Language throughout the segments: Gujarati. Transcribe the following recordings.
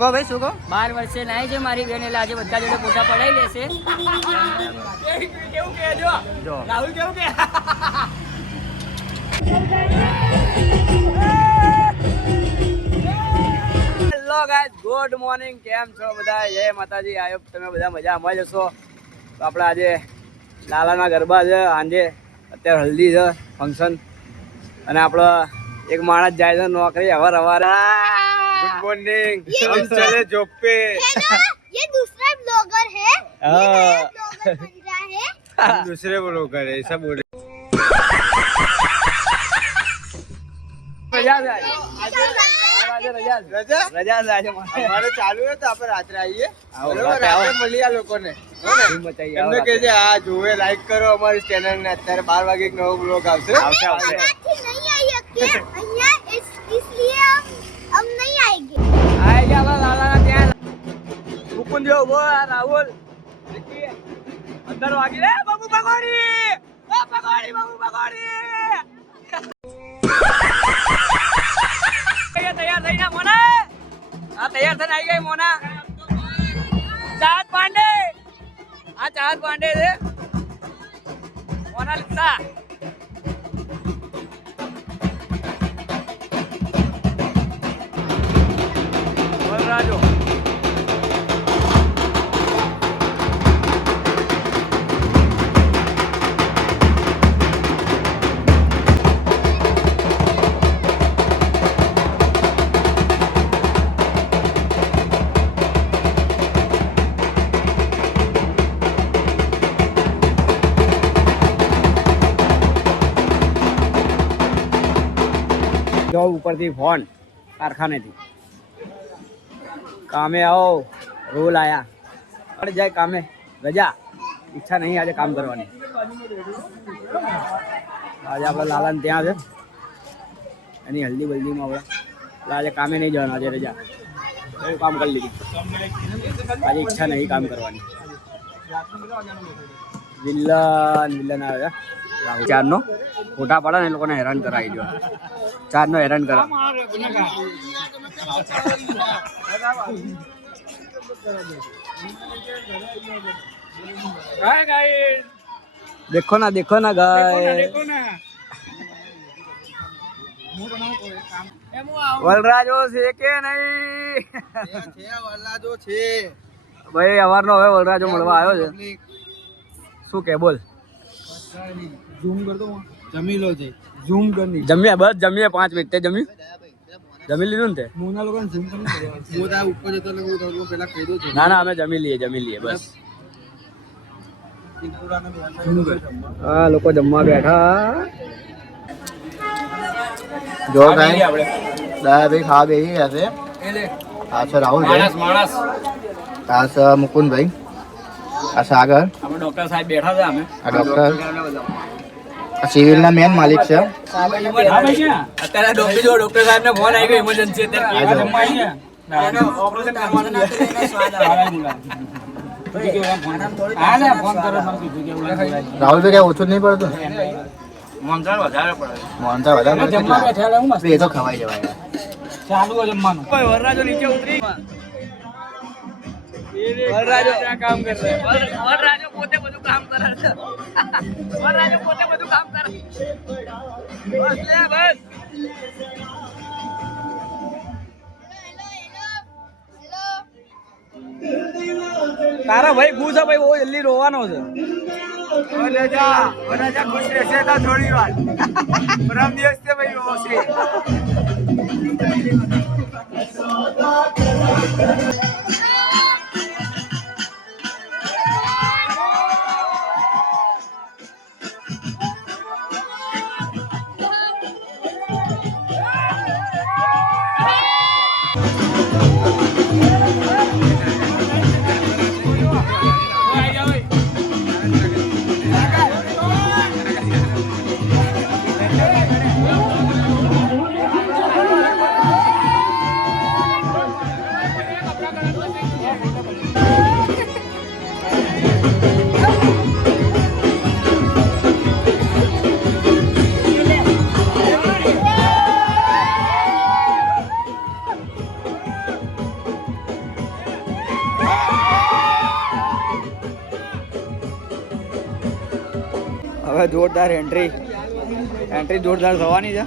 કહો ભાઈ શું કહો? 12 વર્ષે નાય છે મારી બેન, એટલે આજે બધા જોડે ફોટા પડાઈ લેશે. કેવું કે જો રાહુલ કેવું કે હેલો ગાઈસ, ગુડ મોર્નિંગ. કેમ છો બધા? જય માતાજી. આયો તમે બધા મજામાં જ હશો. તો આપણે આજે લાલાના ગરબા છે, સાંજે અત્યારે હલ્દી છે ફંક્શન, અને આપણો એક માણસ જાય છે નોકરી અવાર. गुड मॉर्निंग, हम चले जॉब पे. ये दूसरा ब्लॉगर है, ये नया ब्लॉगर बन रहा है. हम दूसरे ब्लॉगर है, ऐसा बोले. રજા हमारे चालू है तो आप रात आइए, મળીએ આ લોકોને. એમને કહેજે આ જોવે, લાઈક કરો અમારી ચેનલ ને. અત્યારે 12 વાગે એક નવો બ્લોગ આવશે. नहीं आई इसलिए हम नहीं आएंगे. આઈ ગયા લાલાના ત્યાં. મુકુંદ જો ઉભો રાહુલ અંદર વાગી રે બાબુ પકોડી. પકોડી બાબુ પકોડી. તૈયાર થઈને મોના. તૈયાર થઈને આવી ગઈ મોના. ચાહત પાંડે. ચાહત પાંડે છે મોનાલિસા. રાજો જોબ ઉપરથી ફોન કારખાનેથી. કામે આવો, રોલ આયા. પડી જાય કામે, રજા. ઈચ્છા નહીં આજે કામ કરવાની. આજે આપણે લાલાને ત્યાં છે, એની હલ્દી બલ્દીમાં આપણે આજે કામે નહીં જવાનું. આજે રજા, બહુ કામ કરી લીધું. આજે ઈચ્છા નહીં કામ કરવાની. વિલ્લન આવે છે. ચારનો ફોટા પાડે ને એ લોકોને હેરાન કરાવી દો. ચારનો હેરાન કરા. देखो ना गाइस, વલરાજો છે કે નહીં? વરરાજો છે ભાઈ. અવારનો હવે વલરાજો મળવા આવ્યો છે. શું કે બોલ? ઝૂમ કર દો. જમી લો છે. ઝૂમ કરી જમ્યા? બસ જમીએ 5 મિનિટ. તે જમ્યું? જમી લીધું ને તે? મોના લોકોને ઝૂમ કરી મોદા ઉપર જતો ને હું પેલા કહી દઉં છું. ના અમે જમી લઈએ બસ. હા, લોકો જમવા બેઠા. જો ભાઈ દયા ભાઈ ખા બેહી ગયા છે. આ છે રાહુલભાઈ, આ છે મુકુંદભાઈ, આ સાગર. અમે ડોક્ટર સાહેબ બેઠા છે. અમે આ ડોક્ટર સિવિલ ના મેન માલિક છે. અત્યારે ડોક્ટર સાહેબ ને ફોન આવી ગયો ઇમરજન્સી. રાહુલભાઈ કઈ ઓછું નહીં પડતું? મોહનથાળ વધારે પડે. એ તો ખવાઈ જવાય. ચાલુ જમવાનું. વરરાજો નીચે ઉતરી. વરરાજો ત્યાં કામ કરે. વરરાજો પોતે બધું કામ કરે છે. વરરાજો પોતે બધું કામ કરે. બસ લે બસ. તારા ભાઈ ખુશ છે ભાઈ, બહુ જલ્દી રોવાનો છે. વરરાજા ખુશ રહેશે તો થોડી વાર. પરમ દિવસ છે ભાઈ રોવો છે. હવે જોરદાર એન્ટ્રી જોરદાર થવાની છે.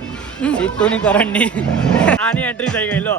સીધુની કરંટની આની એન્ટ્રી થઈ ગઈ લો.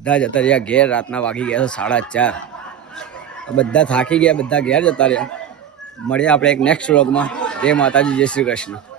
બધા જતા રહ્યા ઘેર. રાતના વાગી ગયા છે 4:30. બધા થાકી ગયા, બધા ઘેર જતા રહ્યા. મળીએ આપણે એક નેક્સ્ટ વ્લોગમાં. જય માતાજી, જય શ્રી કૃષ્ણ.